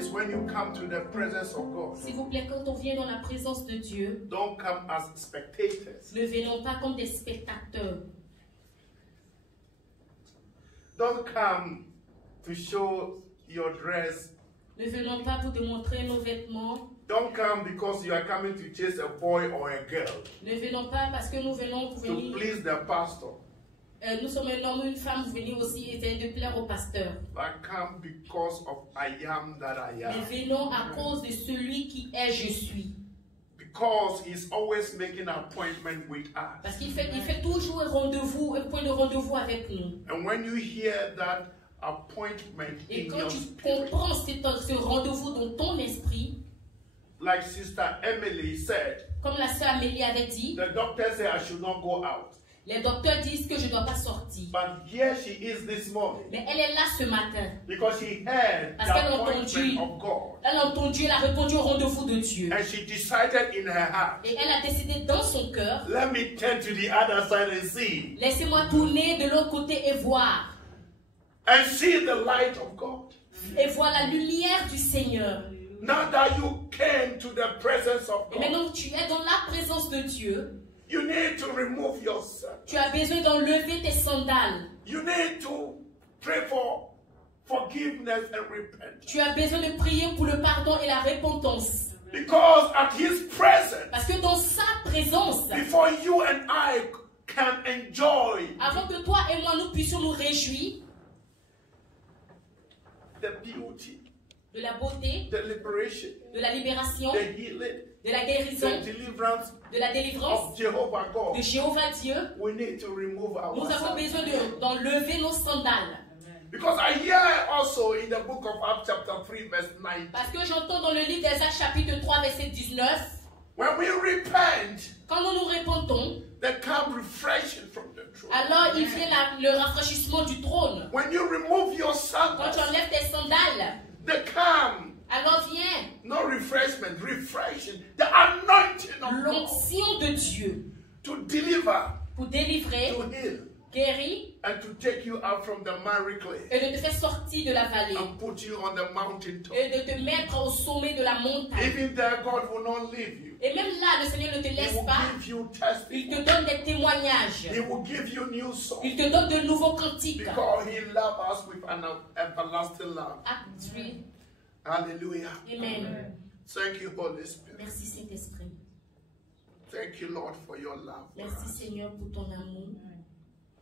please, when you come to the presence of God, S'il vous plaît, quand on vient dans la présence de Dieu, don't come as spectators. ne venons pas comme des spectateurs. Don't come to show your dress. Ne venons pas pour te montrer nos vêtements. Don't come because you are coming to chase a boy or a girl Ne venons pas parce que nous venons pour to venir. please the pastor. Nous sommes un homme ou une femme, vous venez aussi essayer de plaire au pasteur. But come because of I am that I Mais am. venons à cause de celui qui est je suis. Because he's always making an appointment with us. Parce qu'il fait toujours un rendez-vous, un point de rendez-vous avec nous. And when you hear that appointment Et in quand your tu spirit, comprends ce rendez-vous dans ton esprit, like Sister Emily said, comme la sœur Amélie avait dit, the doctor said I should not go out. les docteurs disent que je ne dois pas sortir. But here she is this morning Mais elle est là ce matin. because she heard Parce qu'elle the a entendu. appointment of God. Elle a entendu, elle a répondu au rendez-vous de Dieu. And she decided in her heart, Et elle a décidé dans son cœur, let me turn to the other side and see. laissez-moi tourner de l'autre côté et voir. And see the light of God. Et voir la lumière du Seigneur. Now that you came to the presence of Et God, maintenant que tu es dans la présence de Dieu, you need to remove yourself. tu as besoin d'enlever tes sandales. You need to pray for forgiveness and repentance. Tu as besoin de prier pour le pardon et la repentance. Because at His presence, Parce que dans sa présence, before you and I can enjoy avant que toi et moi nous puissions nous réjouir the beauty, de la beauté, the liberation, de la libération, the healing, de la guérison, the deliverance de la délivrance of Jehovah God, de Jéhovah Dieu, we need to remove nous avons ourselves. besoin d'enlever nos sandales. Because I hear also in the book of Acts chapter 3 verse 9, Parce que j'entends dans le livre des Actes chapitre 3 verset 19, when we repent, quand nous nous répentons, there comes refreshing from the throne. alors il vient le rafraîchissement du trône. When you remove your Quand tu sandals, enlèves tes sandales, there come alors vient no refreshment, refreshing, the anointing of God l'onction de Dieu to deliver, pour délivrer, to heal, guérir and to take you out from the miry clay et de te faire sortir de la vallée and put you on the mountain top. et de te mettre au sommet de la montagne. Even there, God will not leave you. Et même là, le Seigneur ne te He laisse will pas. give you Il testimony. te donne des témoignages. He will give you new songs Il te donne de nouveaux cantiques. because He loves us with an everlasting love. Acte 3. Hallelujah. Amen. Thank you, Holy Spirit. Merci Saint-Esprit. Thank you, Lord, for your love. for Merci us. Seigneur pour ton amour.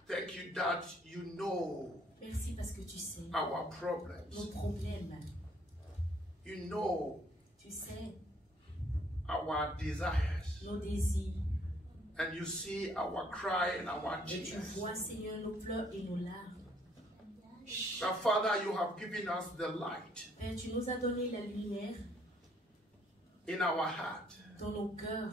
Thank you that you know Merci parce que tu sais our nos problems. problèmes. You know Tu sais our desires. nos désirs. And you see our cry and our Et tu tears. vois Seigneur nos pleurs et nos larmes. Now, Father, you have given us the light Père, tu nous as donné la lumière in our heart dans nos cœurs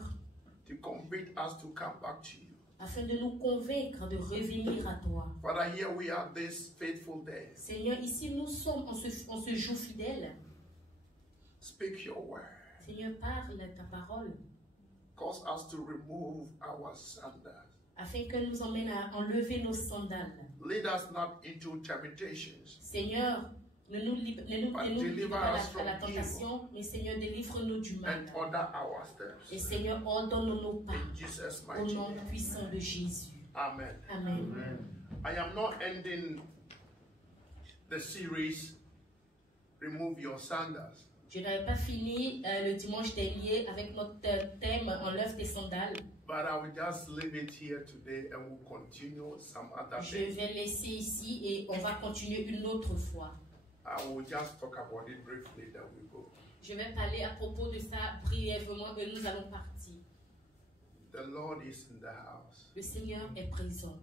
to convict us to come back to you. afin de nous convaincre de revenir à toi. Father, here we are this faithful day. Seigneur, ici nous sommes en ce jour fidèle. Speak your word. Seigneur, parle ta parole Cause us to remove our sandals. afin que nous emmène à enlever nos sandales. Lead us not into temptations, Seigneur, ne nous livre pas à la tentation, mais Seigneur, délivre-nous du mal. and order our Et steps. Seigneur, ordonne nos pas In Jesus' au mighty nom name. puissant de Jésus. Amen. Amen. I am not ending the series, Remove Your Sandals. Je n'avais pas fini le dimanche dernier avec notre thème Enlève tes sandales. But I will just leave it here today and we'll continue some other Je day. vais laisser ici et on va continuer une autre fois. I will just talk about it briefly, then we go. Je vais parler à propos de ça brièvement et nous allons partir. The Lord is in the house. Le Seigneur est présent.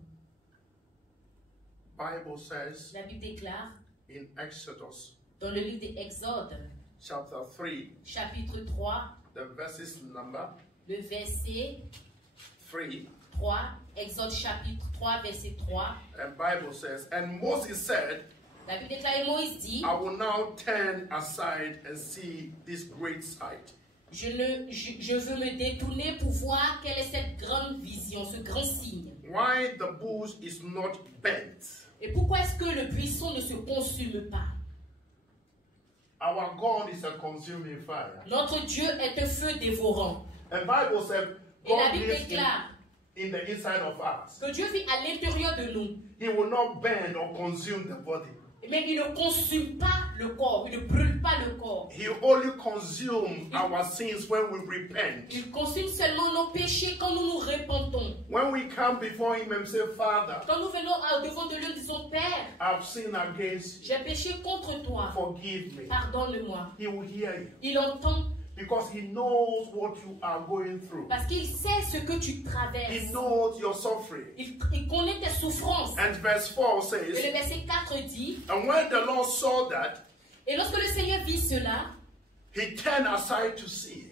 Bible says La Bible déclare in Exodus dans le livre d'Exode, chapter 3, chapitre 3, the verses number le verset 3, 3, Exode chapitre 3, verset 3. and Bible says, and Moses said, La Bible déclare et Moïse dit, I will now turn aside and see this great sight. je veux me détourner pour voir quelle est cette grande vision, ce grand signe. Why the bush is not bent. Et pourquoi est-ce que le buisson ne se consume pas? our God is a consuming fire. Notre Dieu est un feu dévorant. And Bible says Et la God Bible lives déclare in the inside of us. que Dieu vit à l'intérieur de nous. He will not burn or consume the body. Mais il ne consume pas le corps, il ne brûle pas le corps. He only consumes our sins when we repent. Il consume seulement nos péchés quand nous nous repentons. When we come before him and say, Father, Quand nous venons devant de lui, nous disons, Père, I've sinned against you. j'ai péché contre toi. Forgive me. Pardonne-moi. He will hear you. Il entend Because he knows what you are going through. parce qu'il sait ce que tu He traverses. knows your suffering. Il connaît tes souffrances. And verse 4 Et le says, verset 4 dit, and when the Lord saw that, et lorsque le Seigneur vit cela, he turned aside to see.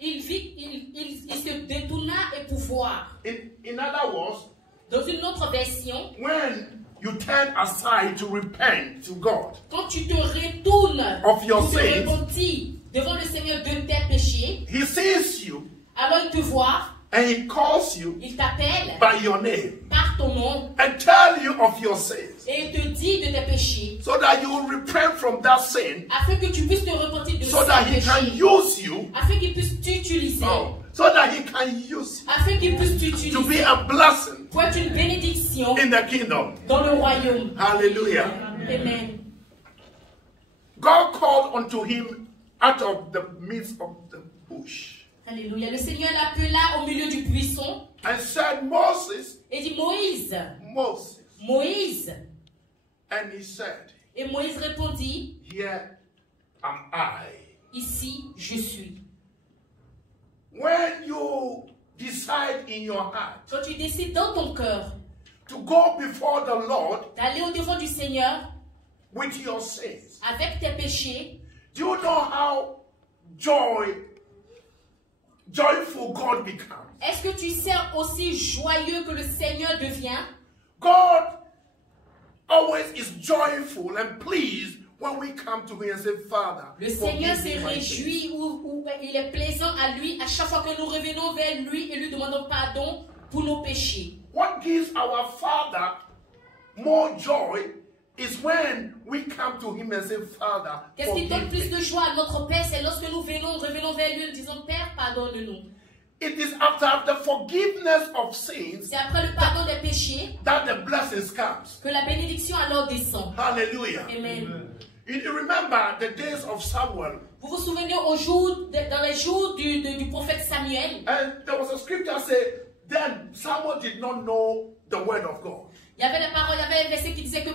il se détourna et pour voir. In other words, Dans une autre version, when you turn aside to repent to God quand tu te retournes, of your tu te sins, repentis devant le Seigneur de tes péchés, he sees you alors il te voit, and he calls you il t'appelle by your name par ton nom and tell you of your sins et il te dit de tes péchés, so that you will repent from that sin, afin que tu puisses te repentir de so that he ces can péchés, use you, afin qu'il puisse t'utiliser, so that he can use you afin qu'il puisse to be t'utiliser a blessing pour être une bénédiction in the kingdom. dans le royaume. Hallelujah. Amen. God called unto him out of the midst of the bush Alléluia. Le Seigneur l'appela au milieu du buisson and said, Moses, et dit, Moïse, Moses. Moïse. And he said, Et Moïse répondit, here am I. ici je suis. When you decide in your heart Quand tu décides dans ton cœur to go before the Lord d'aller au-devant du Seigneur with your sins, avec tes péchés, do you know how joyful God becomes? est-ce que tu sais aussi joyeux que le Seigneur devient? God always is joyful and pleased when we come to him and say, Father, Le Seigneur forgive se me my réjouit sins. ou il est plaisant à lui à chaque fois que nous revenons vers lui et lui demandons pardon pour nos péchés. What gives our Father more joy is when we come to him and say, Father, Qu'est-ce qui donne forgive plus me. de joie à notre Père? C'est lorsque nous revenons vers lui et nous disons, Père, pardonne-nous. It is after the forgiveness of sins C'est après le pardon des péchés that the blessings comes. que la bénédiction alors descend. Hallelujah. Amen. You remember the days of Samuel, Vous vous souvenez dans les jours du prophète Samuel? and there was a scripture say, then Samuel did not know the word of God. Il y avait un verset qui disait que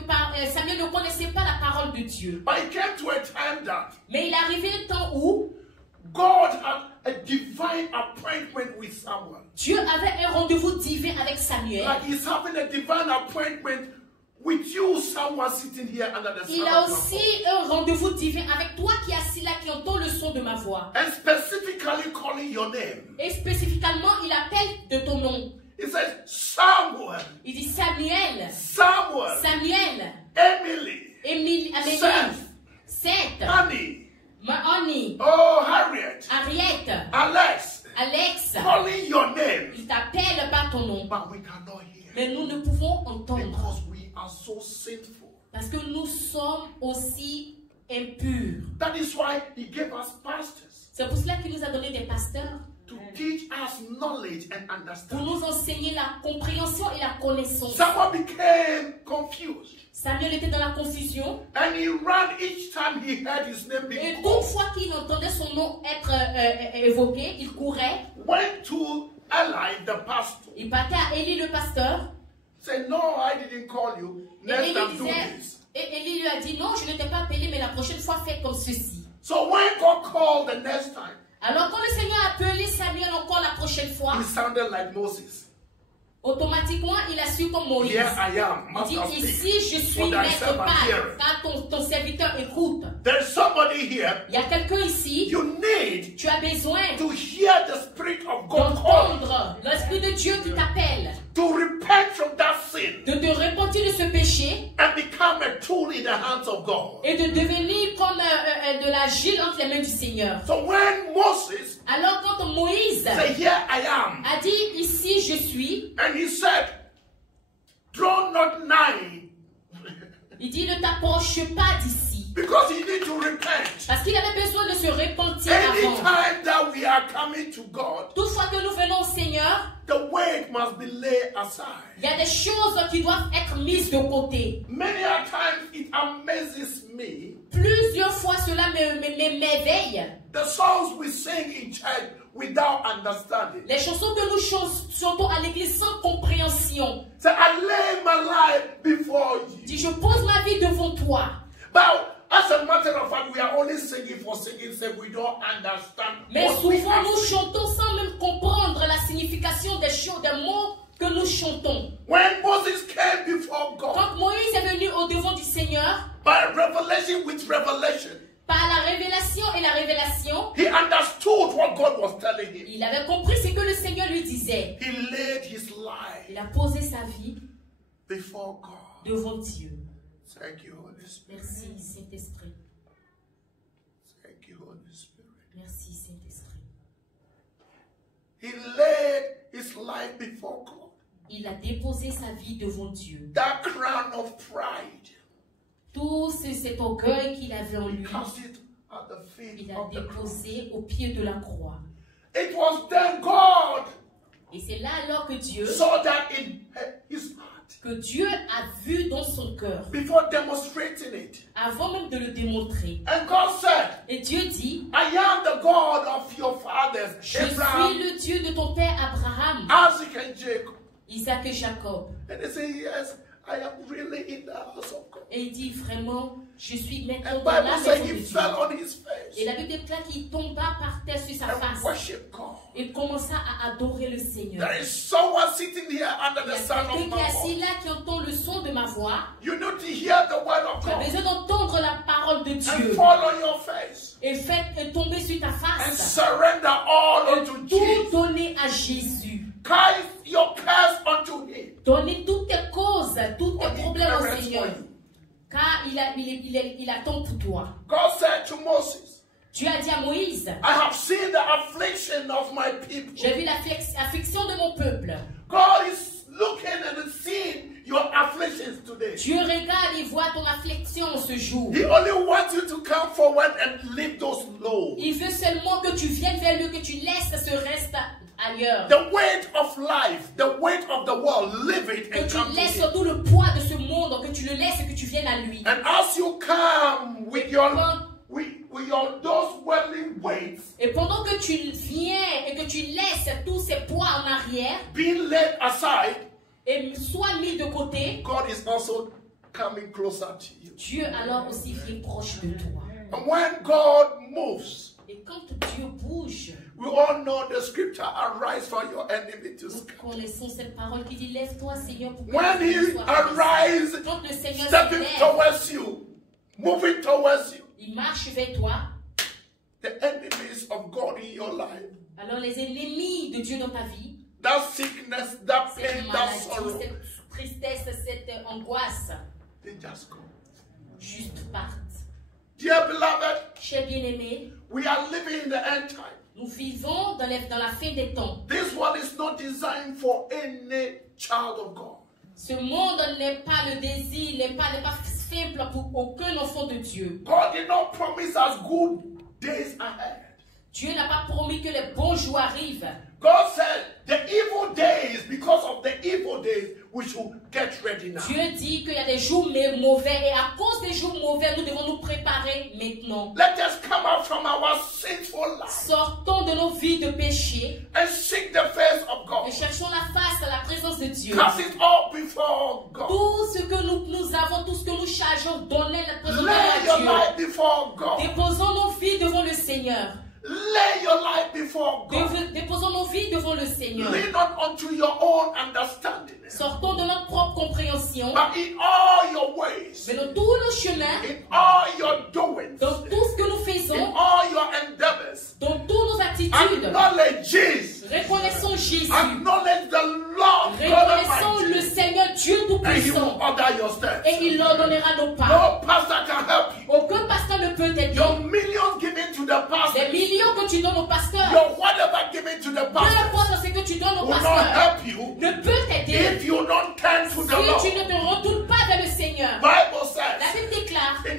Samuel ne connaissait pas la parole de Dieu. But it came to a time that Mais il est arrivé un temps où God had a divine appointment with Samuel. Dieu avait un rendez-vous divin avec Samuel. Like he's having a divine appointment with you, someone sitting here under the Il sound a of my aussi un rendez-vous divin avec toi qui es assis là, qui entend le son de ma voix. voice. And specifically calling your name. Et spécifiquement, il appelle de ton nom. He says, Samuel, Il dit Samuel, Samuel, Samuel, Emily, Amélie, Seth, Annie, Annie, oh, Harriet, Ariette, Alex, Alex. calling your name. Il t'appelle par ton nom. But we cannot hear Mais nous ne pouvons entendre because we are so sinful. parce que nous sommes aussi impurs. That is why he gave us pastors C'est pour cela qu'il nous a donné des pasteurs to teach us knowledge and pour understanding. nous enseigner la compréhension et la connaissance. Someone became confused Samuel était dans la confusion and he ran each time he heard his name being et toute called. fois qu'il entendait son nom être évoqué, il courait, Went to Eli, the pastor. il partait à Élie le pasteur Said, no, I didn't call you. et Next Élie time do disait, this. et Élie lui a dit non, je ne t'ai pas appelé, mais la prochaine fois fais comme ceci. So when God called the next time, Alors quand le Seigneur a appelé Samuel encore la prochaine fois, he sounded like Moses. automatiquement il a su comme Moïse. Here I am, Il master dit speak. ici je suis For thy maître servant parle, heareth. car ton serviteur écoute. There's somebody here. Il y a quelqu'un ici, You need tu as besoin to hear the Spirit of God calling, d'entendre l'Esprit de Dieu qui t'appelle, to repent from that sin de te repentir de ce péché and become a tool in the hands of God. et de devenir comme de l'argile entre les mains du Seigneur. So when Moses Alors quand Moïse said, here I am, a dit ici je suis, and he said, draw not nigh il dit ne t'approche pas d'ici. Because he need to repent. Parce qu'il avait besoin de se repentir avant. Anytime that we are coming to God, Toutefois que nous venons au Seigneur, the weight must be laid aside. il y a des choses qui doivent être mises de côté. Many a times it amazes me. Plusieurs fois cela m'éveille. The songs we sing in church without understanding. Les chansons que nous chantons à l'église sans compréhension. Say, I lay my life before you. Dis, je pose ma vie devant toi. But as a matter of fact, we are only singing for singing, so we don't understand. Mais what we souvent are nous singing. chantons sans même comprendre la signification des choses, des mots que nous chantons. When Moses came before God, Quand Moïse est venu au devant du Seigneur, by revelation with revelation, par la révélation et la révélation, he understood what God was telling him. il avait compris ce que le Seigneur lui disait. He laid his life Il a posé sa vie before God. devant Dieu. Thank you, Holy Spirit. Merci Saint-Esprit. Thank you, Holy Spirit. Merci Saint-Esprit. He laid his life before God. Il a déposé sa vie devant Dieu. That crown of pride, Tout cet orgueil qu'il avait en he lui, cast it at the feet il a of the cross. déposé au pied de la croix. It was then God Et c'est là alors que Dieu, saw that in his heart a vu dans son cœur, before demonstrating it. avant même de le démontrer. And God said, Et Dieu dit, I am the God of your fathers, je suis Abraham, le Dieu de ton père Abraham, Isaac, and Jacob. Isaac et Jacob. And they say, yes, I am really in the house of God. Et il dit vraiment, je suis maintenant And dans la Bible maison says de he Dieu. fell on his face Et la Bible déclare qu'il tomba par terre sur sa and face worshiped God. et commença à adorer le Seigneur. There is someone sitting here under Il y the a sound of quelqu'un qui est my assis voice. là qui entend le son de ma voix. You need to hear the word of Tu as God besoin d'entendre la parole de and Dieu fall on your face et tomber sur ta and face surrender all et unto tout Jesus. donner à Jésus. Cast your cares unto him. Donner toutes tes causes, tous For tes he problèmes au careth for Seigneur. you. Car il attend pour toi. God said to Moses, Dieu a dit à Moïse, I have seen the affliction of my people. j'ai vu l'affliction de mon peuple. God is looking and seeing your afflictions today. Dieu regarde et voit ton affliction ce jour. He only wants you to come forward and leave those low. Il veut seulement que tu viennes vers lui, que tu laisses ce reste ailleurs. The weight of life, the weight of the world, leave it Que and tu come to laisses him. tout le poids de ce monde, que tu le laisses et que tu viennes à lui. And as you come with your those worldly weights Et pendant que tu viens et que tu laisses tous ces poids en arrière being laid aside, et sois mis de côté, God is also coming closer to you. Dieu alors aussi vient proche de toi. And when God moves, Et quand Dieu bouge, we all know the scripture, arise for your enemy to nous scatter. connaissons cette parole qui dit lève-toi Seigneur pour que When tu he sois arise, apaisé. Quand le Seigneur stepping se lève, towards you, moving towards you, il marche vers toi. the enemies of God in your life, Alors les ennemis de Dieu dans ta vie, that sickness, that cette pain, that maladie, sorrow, cette tristesse, cette angoisse, they just go. juste partent. Dear beloved, Chers bien-aimés, we are living in the end time. nous vivons dans la fin des temps. This one is not designed for any child of God. Ce monde n'est pas le désir, n'est pas simple pour aucun enfant de Dieu. God did not promise us good days ahead. Dieu n'a pas promis que les bons jours arrivent. God said the evil days, because of the evil days, we should get ready now. Dieu dit qu'il y a des jours mauvais et à cause des jours mauvais, nous devons nous préparer maintenant. Let us come out from our sinful life Sortons de nos vies de péché and seek the face of et God. cherchons la face à la présence de Dieu. Cast it all before God. Tout ce que nous avons, tout ce que nous chargeons, donnez la présence Lay your de life Dieu. before God. Déposons nos vies devant le Seigneur. Lay your life before God. Déposons nos vies devant le Seigneur. Lean not unto your own understanding, Sortons de notre propre compréhension, but in all your ways, mais dans tous nos chemins, in all your doings, dans tout ce que nous in faisons, all your endeavors, dans toutes nos attitudes. acknowledge Jesus. Reconnaissons Jésus. Acknowledge the Lord God Reconnaissons le Almighty, Seigneur Dieu and He will Tout-Puissant. order your steps. Et il ordonnera nos pas. No pastor can help you. Aucun pasteur ne peut t'aider. Your millions given to the Les pastor, millions que tu donnes au pasteur, your whatever given to the peu pastor, importe ce que tu donnes au will not pasteur, help you ne peut t'aider if you don't turn to the si Lord. tu ne te retournes pas vers le Seigneur. Bible La says Bible déclare in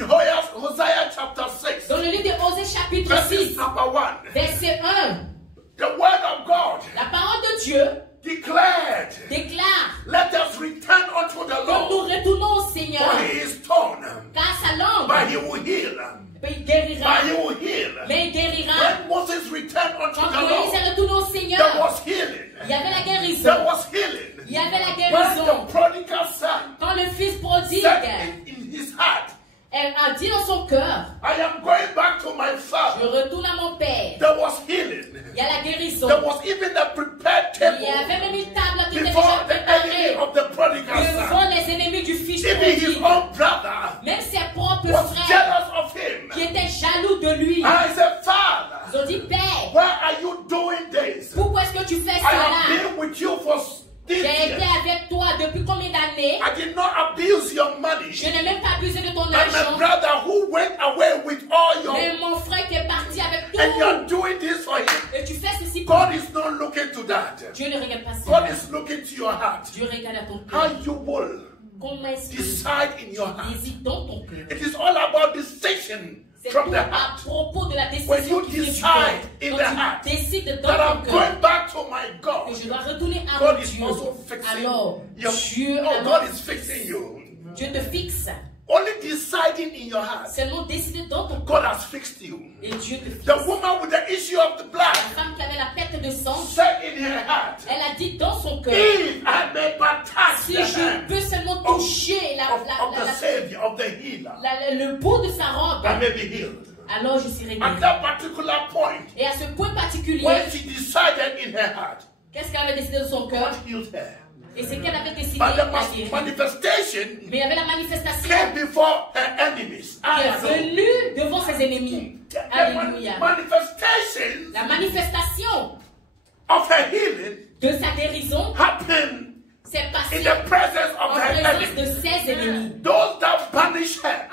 Hosea chapter 6, Dans le livre de Osée chapitre verses 6, number 1, verset 1, the word of God la parole de Dieu declared, déclare let us return unto the que nous Lord, retournons au for Seigneur, he is torn, car sa langue but he will heal. il guérira, But he will heal. mais il guérira. When Moses returned unto Quand the Moïse Lord, est retourné au there Seigneur, was healing. il y avait la There guérison. was healing. Il y avait la When guérison. the prodigal son Quand le fils prodigue said in his heart, elle a dit dans son cœur, I am going back to my je father, retourne à mon père. there was healing. Il y a la guérison. There was even a prepared Il y table avait même une table qui était déjà before the enemy préparée of the prodigal devant son. les ennemis du fils Even his prodigue. own brother Même ses propres was frères jealous of him. qui étaient jaloux de lui. I said, Ils Father, ont dit, Père, why are you doing this? pourquoi est-ce que tu fais I have cela? been with you for this J'ai été year. avec toi depuis combien d'années? I did not abuse your money. Je n'ai même pas abusé de ton I'm a argent. brother who went away with all your, Mais mon frère qui est parti avec and you're tout. doing this for him. Et tu fais ceci pour God is not looking to that. Dieu ne regarde pas God ça. is looking to your heart. Dieu regarde à ton How cœur. you will Comment est-ce que decide in your heart. tu décides dans ton cœur? It is all about decision C'est from tout the à heart. propos de la When décision you qui vient du decide cœur. in Quand the heart tu décides That dans ton I'm cœur going back to my que God. je dois retourner à God mon is Dieu, also fixing alors your, Dieu, oh, alors, God is fixing you. Dieu te fixe. Only deciding in your heart. Seulement décider dans ton cœur. God has fixed you. Et Dieu te fixe. The woman with the issue of the blood La femme qui avait la perte de sang, said in her heart, elle a dit dans son cœur, if I may but touch si the je hem peux seulement of, toucher of the Savior, of the healer, le bout de sa robe, I may be healed. alors je serai At guérie. that particular point, Et à ce point particulier, when she decided in her heart, qu'est-ce qu'elle avait décidé de son cœur? God healed her. Et c'est qu'elle avait décidé But de the la guérir. manifestation Mais il y avait la manifestation came before her enemies. qui est venue devant ses ennemis. Alléluia. Manifestation La manifestation of her healing de sa guérison happened s'est in passée the presence en of her présence de enemies. ses ennemis. Those that banished her,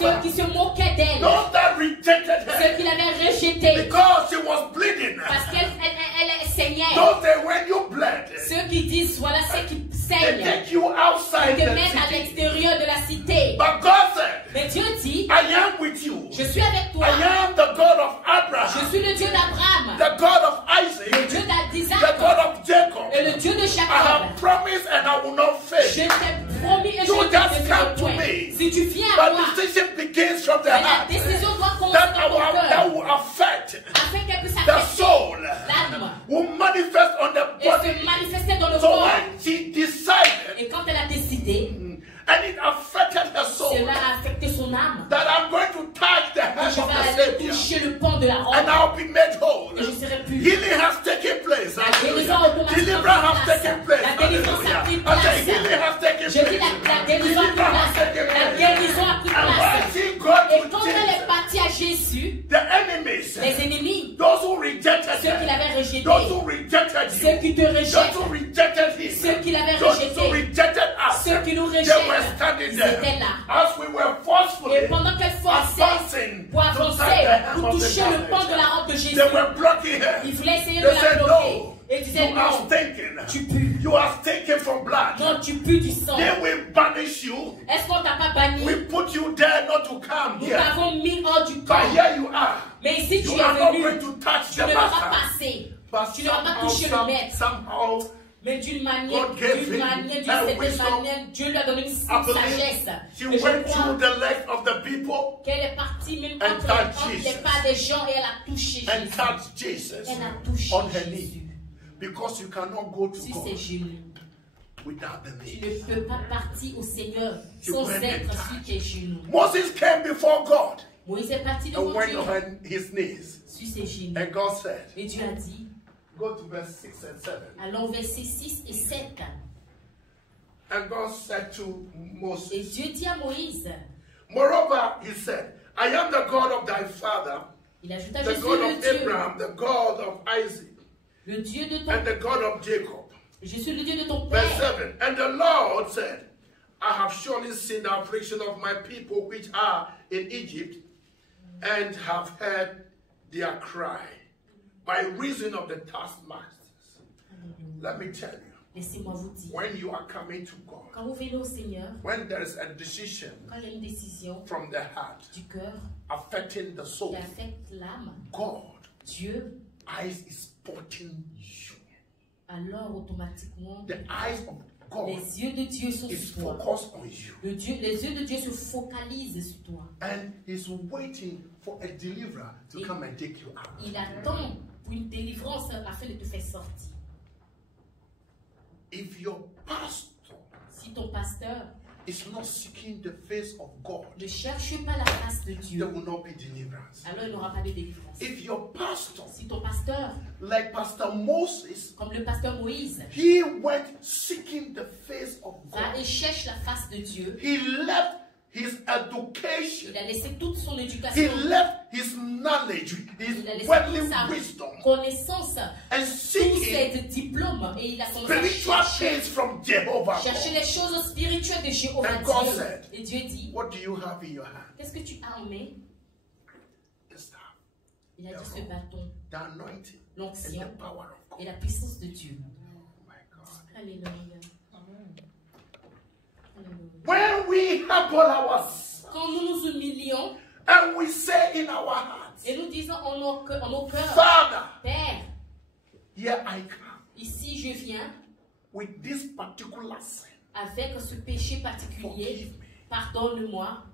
Ceux qui se moquaient d'elle, those that rejected ceux her qui l'avaient rejetée because she was bleeding. parce qu'elle saignait. Those that when you bled, Ceux qui disent, voilà ceux qui they saignent, take you ils outside te the mettent à city. l'extérieur de la cité. But God said, Mais Dieu dit, I am with you. je suis avec toi. I am the God of Je Abraham, suis le Dieu d'Abraham, the God of le Isaac, Dieu the d'Isaac God of Jacob. et le Dieu de I Jacob. have promised and I will not Je fail. t'ai promis et je You ne te just come to point. me. Si tu viens à moi, But decision begins from the mais la heart. décision doit commencer That, dans ton that cœur will affect afin qu'elle puisse the affecter soul, l'âme will manifest on the et body. se manifester dans le So corps. when she decided, Et quand elle a décidé, and it affected her soul, cela a affecté son âme. that I'm going to touch the hem Je of vais the aller Savior, toucher le pan de la robe and I'll be made whole. et je serai pure. Healing has taken place. La guérison Hallelujah. automatiquement Deliverance has pris place. taken place. La délivrance a pris Hallelujah. I say place. healing has taken Je dis place. la guérison a pris Deliverance has place. taken La place. guérison a pris And when place. she got Et to quand elle est Jesus, partie à Jésus, the enemies, les ennemis, those who rejected ceux qui her, l'avaient rejeté, those who rejected ceux you, qui te those rejettent, who rejected him, ceux qui l'avaient those who rejeté, rejected us, ceux qui nous they were rejettent, standing ils there étaient là. as we were forcefully Et pendant qu'elle forçait advancing pour to touch avancer, the hem pour of the toucher le pan de la garment. robe de Jésus, They were blocking her. il voulait essayer de They la said, bloquer. no, Et il disait you are non, stinking. tu pues. You are stinking from blood. Non, tu pues du sang. They will banish you. Est-ce qu'on t'a pas banni? We put you there not to come Nous here. t'avons mis hors du But camp. here you are. Mais ici, tu You es are not venu. going to touch Tu the ne vas pas master. passer. But Tu ne vas pas toucher le maître. somehow, Mais d'une manière, God gave d'une him manière, d'une a certaine wisdom. manière, Dieu lui a donné une I sagesse. believe she Et je went crois through the legs of the people qu'elle est partie même and touched entre les Jesus. pas des gens et elle a touché and Jésus. touched Jesus Elle a touché on her Jésus. knee. Because you cannot go to Sur ses God genoux. without the Tu knee. ne peux pas partir au Seigneur Tu sans peux être être sur tes genoux. Moses came before God Moïse est parti and devant went Dieu on his knees. sur ses genoux. And God said, Et Dieu a dit, go to verse 6 and 7. allons versets 6 et 7. And God said to Et Moses, Dieu dit à Moïse, moreover, he said, I am the God of thy father, il ajouta, je the suis God le of Dieu, Abraham, the God of Isaac, le Dieu de ton and the God of Jacob. je suis le Dieu de ton Verse père. 7. And the Lord said, I have surely seen the affliction of my people which are in Egypt, and have heard their cry by reason of the taskmasters. Let me tell you, Laissez-moi vous dire. When you are coming to God, quand vous venez au Seigneur, when there is a decision quand il y a une décision from the heart du cœur affecting the soul, qui affecte l'âme, God, Dieu, eyes is spotting you. Alors automatiquement, The eyes of God les yeux de Dieu sont is sur toi. focused on you. Les yeux de Dieu se focalisent sur toi. And he's waiting for a deliverer to come and take you out. Il attend pour une délivrance afin de te faire sortir. If your pastor Si ton pasteur is not seeking the face of God, ne cherche pas la face de there Dieu, will not be deliverance. alors il n'aura pas de délivrance. If your pastor, Si ton pasteur, like Pastor Moses, comme le pasteur Moïse, he went seeking the face of va et God. cherche la face de Dieu, He left his education. il a laissé toute son He éducation, left his knowledge, il a his laissé worldly toute sa wisdom, connaissance, and tous seeking ses diplômes, et il a commencé à spiritual chercher, things from Jehovah. chercher les choses spirituelles de Jéhovah And God Dieu. said, Et Dieu dit, what do you have in your hand? qu'est-ce que tu as en main? The staff, Il a dit ce bâton, the anointing, and l'onction the power of God. et la puissance de Dieu. Oh my God. Alléluia. Alléluia. When we humble ourselves Quand nous nous humilions and we say in our hearts, et nous disons en nos cœurs, Father, Père, here I come ici je viens with this particular sin. avec ce péché particulier, Forgive me. pardonne-moi.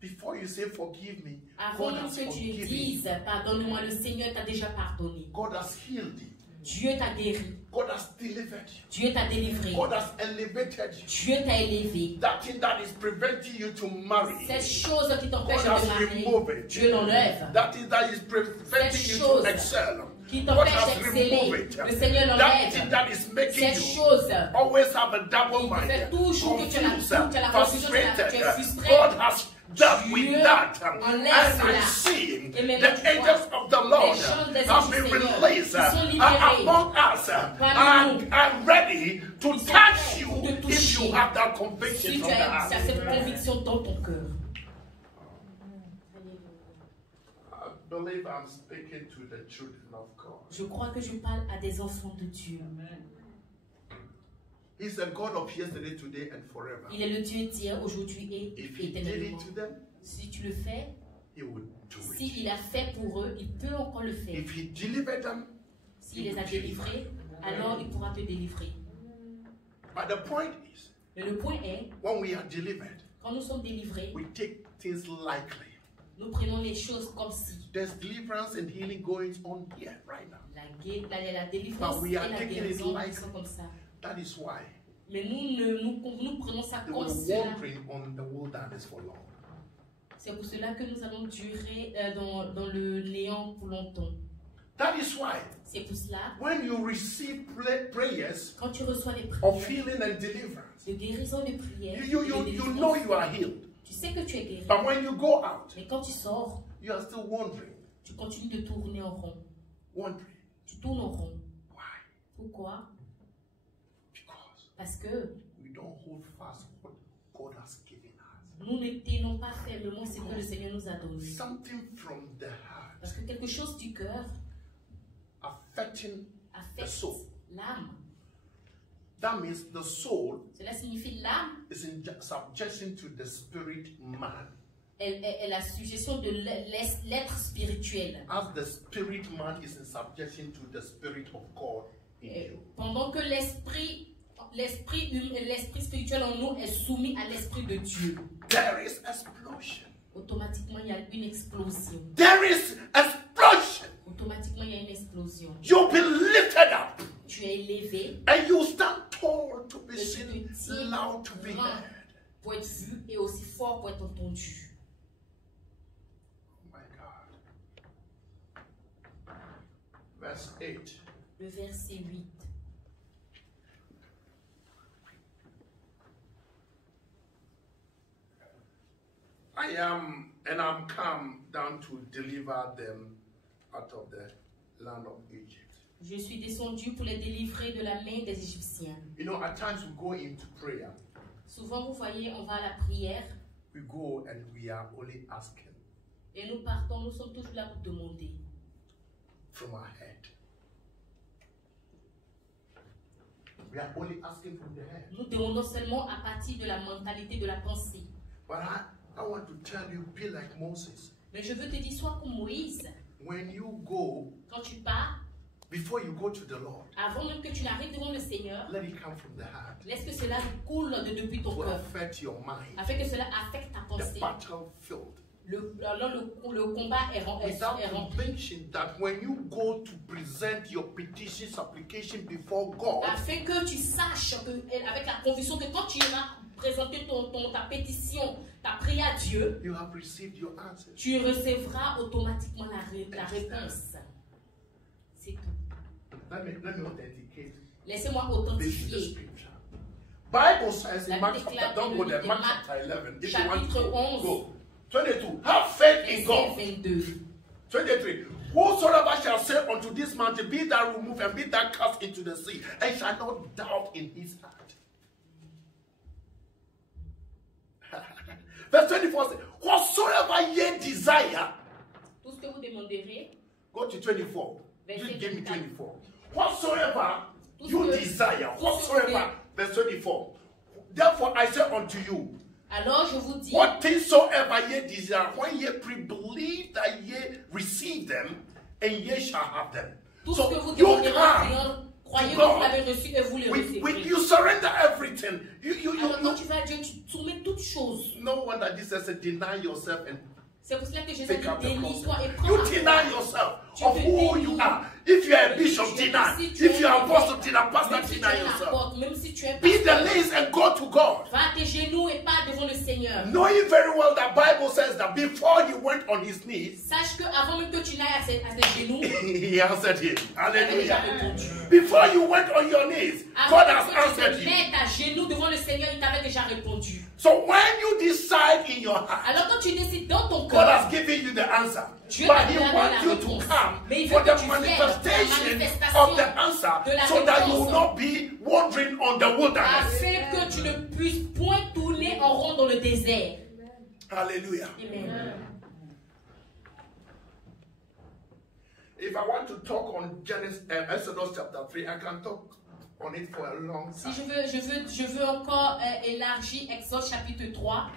Before you say forgive me, Avant God has que tu forgiven dises you. pardonne-moi, le Seigneur t'a déjà pardonné. God has healed you. Dieu t'a guéri. God has delivered you. Dieu t'a délivré. God has elevated you. Dieu t'a élevé. That thing that is preventing you to marry, Cette chose qui t'empêche God has de marier, removed it. Dieu l'enlève. That thing that is preventing you chose to excel, qui God t'empêche has d'exceller, removed it. le Seigneur That thing l'enlève. that is making Cette you chose always have a double qui mind, fait toujours que tu as la confused, confusion, tu as frustrated. frustré. God has dealt with Dieu that. enlève And I cela. see Et maintenant, the tu vois, angels of the Lord les anges des have anges been du Seigneur released qui sont libérés among us parmi nous. and ready to Ils sont touch prêts you pour te if toucher. you have that conviction Si from tu the as heart. cette conviction dans ton cœur. I believe I'm speaking to the children of God. Je crois que je parle à des enfants de Dieu. He's the God of yesterday, today, and forever. Il est le Dieu d'hier, aujourd'hui et If he did éternellement. it to them, Si tu le fais, he would do it. s'il a fait pour eux, il peut encore le faire. If he delivered them, S'il les a délivrés, alors il pourra te délivrer. but the point is, Mais le point est, when we are delivered, quand nous sommes délivrés, we take things lightly. nous prenons les choses comme si There's deliverance and healing going on here right now. la délivrance But we et are la taking it guérison like- sont comme ça. That is why Mais nous prenons ça they comme were cela. wandering on the wilderness for long. C'est pour cela que nous allons durer dans le néant pour longtemps. That is why C'est pour cela, when you receive prayers quand tu reçois les of prières healing and deliverance, de guérison, de prière, you de délivrance, know you are healed. tu sais que tu es guéri. But when you go out, Mais quand tu sors, you are still wondering. tu continues de tourner en rond. Wondering Tu tournes en rond. why? Pourquoi? Because Parce que we don't hold fast what God has given us. nous ne tenons pas fermement ce que le Seigneur nous a donné. Something from the heart Parce que quelque chose du cœur affecting the affecte soul. l'âme. That means the soul Cela signifie l'âme is in subjection to the spirit man. est la suggestion de l'être spirituel. As the spirit man is in subjection to the spirit of God in you. Pendant que l'esprit spirituel en nous est soumis à l'esprit de Dieu. There is explosion. Automatiquement, il y a une explosion. There is explosion. Automatiquement, il y a une explosion. You've been lifted up. Tu es élevé And you stand tall to be et tu seen, te tiens loud to be grand heard. pour être vu et aussi fort pour être entendu. Oh my God. Verse 8. Le verset 8. I'm come down to deliver them out of the land of Egypt. Je suis descendu pour les délivrer de la main des Égyptiens. You know, at times we go into prayer, Souvent, vous voyez, on va à la prière we go and we are only asking et nous partons, nous sommes toujours là pour demander. from our head. We are only asking from the head. Nous demandons seulement à partir de la mentalité, de la pensée. But I want to tell you, be like Moses. Mais je veux te dire, sois comme Moïse. When you go, quand tu pars, before you go to the Lord, avant même que tu n'arrives devant le Seigneur, let it come from the heart. Laisse que cela coule depuis ton cœur, afin que cela affecte ta pensée. The battlefield. Le combat est rempli. That when you go to present your petitions, application before God, afin que tu saches que, avec la conviction que quand tu iras présenter ta pétition, ta prière à Dieu, you have received your answer. Tu recevras automatiquement la réponse. C'est tout. Let me authenticate. Laissez-moi authentifier. Bible says in Mark chapter, don't go there, Mark chapter 11. If you want to go. 22. Have faith in God. 23. Whosoever shall say unto this mountain, be thou removed and be thou cast into the sea, and shall not doubt in his heart. Verse 24 says, whatsoever ye desire. Tout ce que vous demanderez. Go to 24. Just give me 24. Whatsoever you desire, whatsoever. Verse 24. Therefore I say unto you, alors je vous dis, what things soever ye desire, when ye believe that ye receive them, and ye shall have them. Tout so ce que vous you demandez, come croyez que vous l'avez reçu et vous le recevez. You surrender everything. Alors quand tu vas à Dieu, tu soumets toutes choses. No wonder Jesus said, deny yourself and c'est pour cela que Jésus dit, dénie-toi et prends. You deny yourself of who you are. If you are a bishop, deny. If you are an apostle, deny. Pastor, deny yourself. Beat the knees and go to God. Va à tes genoux et pas devant le Seigneur. Knowing very well that Bible says that before he went on his knees, sache que avant même que tu n'ailles à ses genoux, he answered him. Hallelujah. Before you went on your knees, God has answered you. Mets à genoux devant le Seigneur, il t'avait déjà répondu. So when you decide in your heart, alors quand tu décides dans ton God cœur, has given you the answer. Dieu But he wants you to come for the manifestation of the answer so that you will not be wandering on the wilderness. Afin que tu ne puisses point tourner en rond dans le désert. Hallelujah. Amen. If I want to talk on Exodus chapter 3, I can talk on it for a long time. Si je veux encore élargir Exode chapitre 3,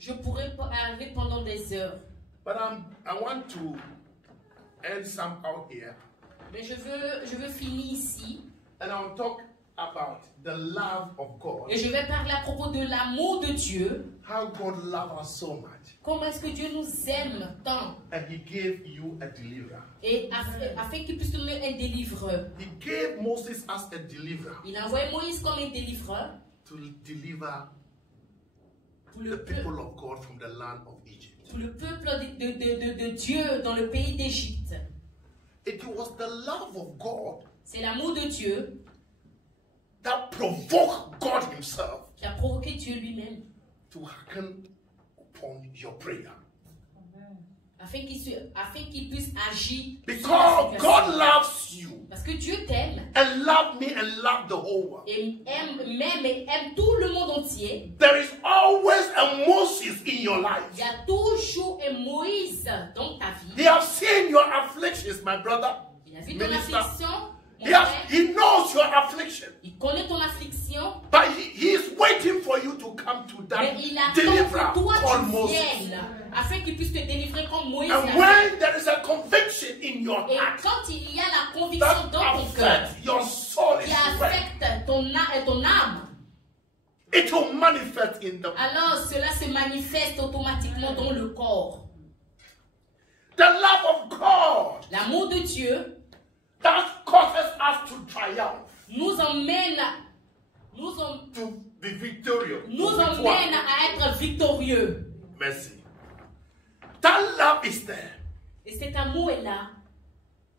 je pourrais parler pendant des heures. But I want to end some out here. Mais je veux finir ici. And I'll talk about the love of God. Et je vais parler à propos de l'amour de Dieu. How God loves us so much. Comment est-ce que Dieu nous aime tant. And he gave you a deliverer. Et afin qu'il puisse nous donner un délivreur. He gave Moses as a deliverer. Il a envoyé Moïse comme un délivreur. To deliver the people of God from the land of Egypt. Pour le peuple de Dieu dans le pays d'Égypte. It was the love of God. C'est l'amour de Dieu. That provoked God himself. Qui a provoqué Dieu lui-même. To hearken upon your prayer. Afin qu'il puisse agir. Because God loves you. Parce que Dieu t'aime. And love me and love the whole world. Et aime tout le monde entier. There is always a Moses in your life. Il y a toujours un Moïse dans ta vie. He has seen your afflictions, my brother. Il a vu ton affliction. He knows your affliction. Il connaît ton affliction. But he is waiting for you to come to that deliverer called Moses. Afin qu'il puisse te délivrer comme Moïse. And when there is a conviction in your et heart, quand il y a la conviction dans ton cœur, qui affecte ton âme, it will manifest in the alors cela se manifeste automatiquement dans le corps. The love of God. L'amour de Dieu. That causes us to triumph. Nous emmène to be victorious. Nous emmène à être victorieux. Merci. That love is there. Et cet amour est là.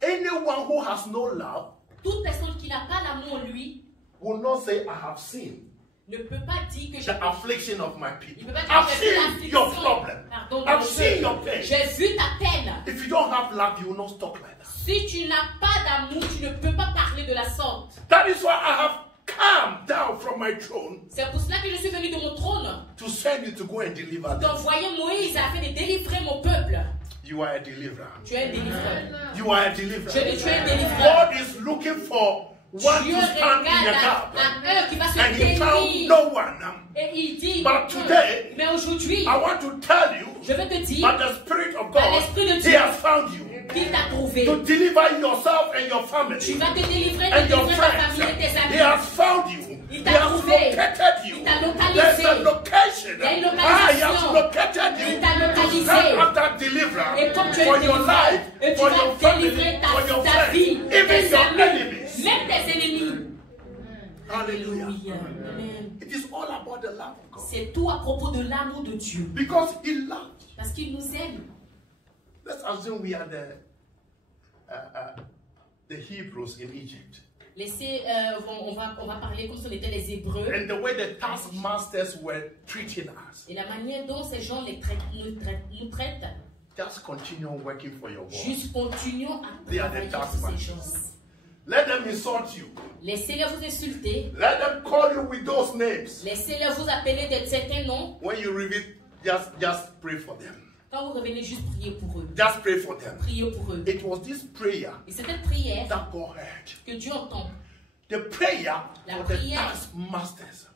Anyone who has no love, toute personne qui n'a pas l'amour en lui, will not say, I have seen ne peut pas dire que the affliction of my people. I've seen your problem. I've seen your pain. J'ai vu ta peine. If you don't have love, you will not talk like that. Si tu n'as pas d'amour, tu ne peux pas parler de la sorte. That is why I have come down from my throne. C'est pour cela que je suis venu de mon trône. To send you to go and deliver them. D'envoyer Moïse afin de délivrer mon peuple. You are a deliverer. Tu es un délivreur. You are a deliverer. Je dis tu es un délivreur. God is looking for want to stand in the gap. And he found no one. Et il dit, But today, mais aujourd'hui, I want to tell you, je vais te dire, but the Spirit of par God, l'Esprit de He Dieu, has found you. qu'il t'a trouvé. To deliver yourself and your family. Tu vas te délivrer, And your ta friends. famille et tes amis. He has found you. Il He t'a has trouvé. located you. Il t'a localisé. There's a location. Il y a une He has localisation. located you. Il t'a localisé. Stand after deliverance Et comme tu es for your délivré, life, et tu for vas your family, délivrer for your ta friends, vie, even tes your amis, enemies. même tes ennemis. Hallelujah. Amen. It is all about the love of God. C'est tout à propos de l'amour de Dieu. Because He loved. Parce qu'il nous aime. Let's assume we are the Hebrews in Egypt. Laissez, on va parler comme si on était les Hébreux. And the way the taskmasters were treating us. Et la manière dont ces gens nous traitent. Just continue working for your God. Juste continuons à They are the travailler sur ces taskmasters. choses. Let them insult you. Laissez-les vous insulter. Let them call you with those names. Laissez-les vous appeler de certains noms. When you read it, just pray for them. Quand vous revenez, juste prier pour eux. Just pray for them. Priez pour eux. It was this prayer Et c'est cette prière that God heard. que Dieu entend. The prayer La for the prière. taskmasters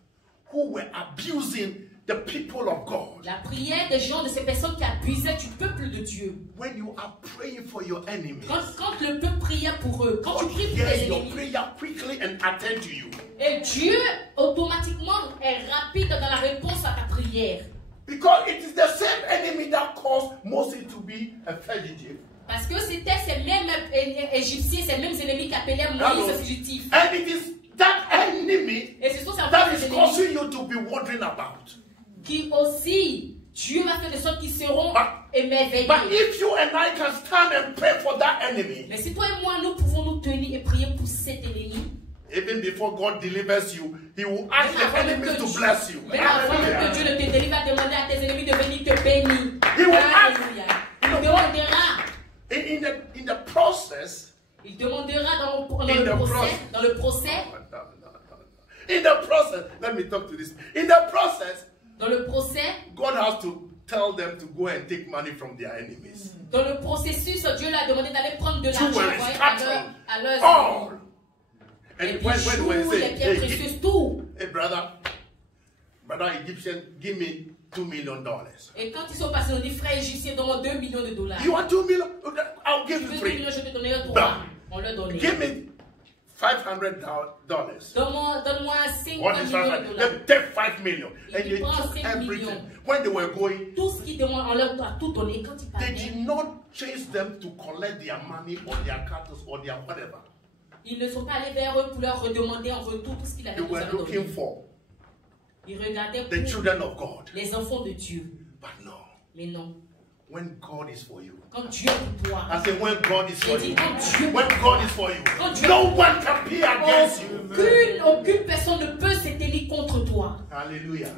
who were abusing the people of God. La prière des gens, de ces personnes qui abusaient du peuple de Dieu. When you are praying for your enemies, Quand le peuple priait pour eux, quand tu God pries pour tes hears your ennemis, prayer quickly and attend to you. et Dieu automatiquement est rapide dans la réponse à ta prière. Because it is the same enemy that caused Moses to be a fugitive. Parce que c'était ces mêmes Égyptiens, ces mêmes ennemis qui appelaient Moïse fugitif. And it is that enemy Et ce sont ces that is ennemis causing you to be wondering about. qui aussi, Dieu va faire de sorte qu'ils seront But émerveillés. if you and I can stand and pray for that enemy, Mais si toi et moi, nous pouvons nous tenir et prier pour cet ennemi, even before God delivers you, He will ask the enemies to bless you. mais avant que Dieu ne te délivre, va demander à tes ennemis de venir te bénir. He will ask. Alléluia. Il demandera. In the process, Il demandera dans le procès. In the process, let me talk to this. In the process, Dans le procès, God has to tell them to go and take money from their enemies. dans le processus, Dieu leur a demandé d'aller prendre de Jewelry, l'argent à leurs all. ennemis. And Les when bijoux, they les say, pierres précieuses, tout. hey brother Egyptian, give me $2 million. Et quand ils sont passés, on dit, frère égyptien, donne-moi $2 millions. You want $2 million? I'll give Tu you veux 3. 2 millions, je te donnerai 3. Bam. On leur donnait. Give me $500. Donne-moi What is 50 millions de $500? dollars. Let me take $5 million. And Il they prend took 5 everything. millions. When they were going, Tout ce qu'ils demandent, on leur doit tout donner. Et quand ils they partaient, did not chase them to collect their money or their cattle or their whatever. ils ne sont pas allés vers eux pour leur redemander en retour tout ce qu'ils avaient They were besoin de donner. looking for Ils regardaient the pour children of God. les enfants de Dieu. But no, Mais non. when God is for you. Quand Dieu est pour toi, I say when God is for j'ai dit you. quand Dieu When God is for you, Quand Dieu- no one can be against you. aucune personne ne peut s'éteindre contre toi. Hallelujah.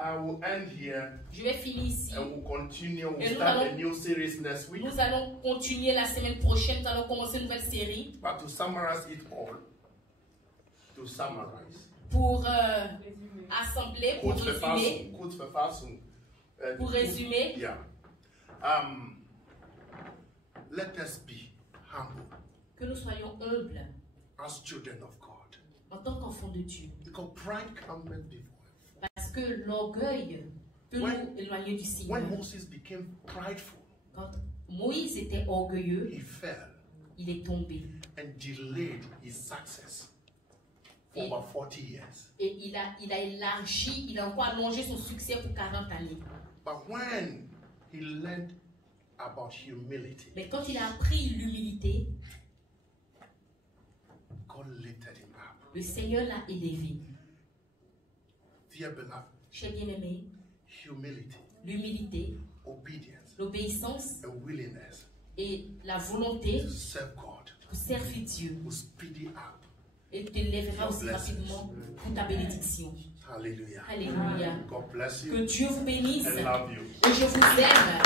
I will end here Je vais finir ici. and we'll continue. We'll Et nous start a allons- new series next week. Nous allons continuer la semaine prochaine. Nous allons commencer une nouvelle série But to summarize it all, pour assembler, pour kurz résumer. Verfassung. Pour résumer. Yeah. Let us be humble Que nous soyons humbles as children of God. en tant qu'enfants de Dieu. Because pride cometh before. Parce que l'orgueil peut When- nous éloigner du Seigneur. When Moses became prideful, Quand Moïse était orgueilleux, he fell il est tombé. and delayed his success for Et- over 40 years. Et il a élargi, il a encore allongé son succès pour 40 années. But when he learned about humility, Mais quand il a appris l'humilité, God lifted him up. le Seigneur l'a élevé. Dear beloved, Cher bien-aimé, humility, l'humilité, obedience, l'obéissance and willingness et la volonté to serve God pour servir Dieu will speed it up. et te lèvera aussi rapidement pour ta bénédiction. Hallelujah. Alléluia. God bless Que you Dieu vous bénisse and love you. et je vous aime.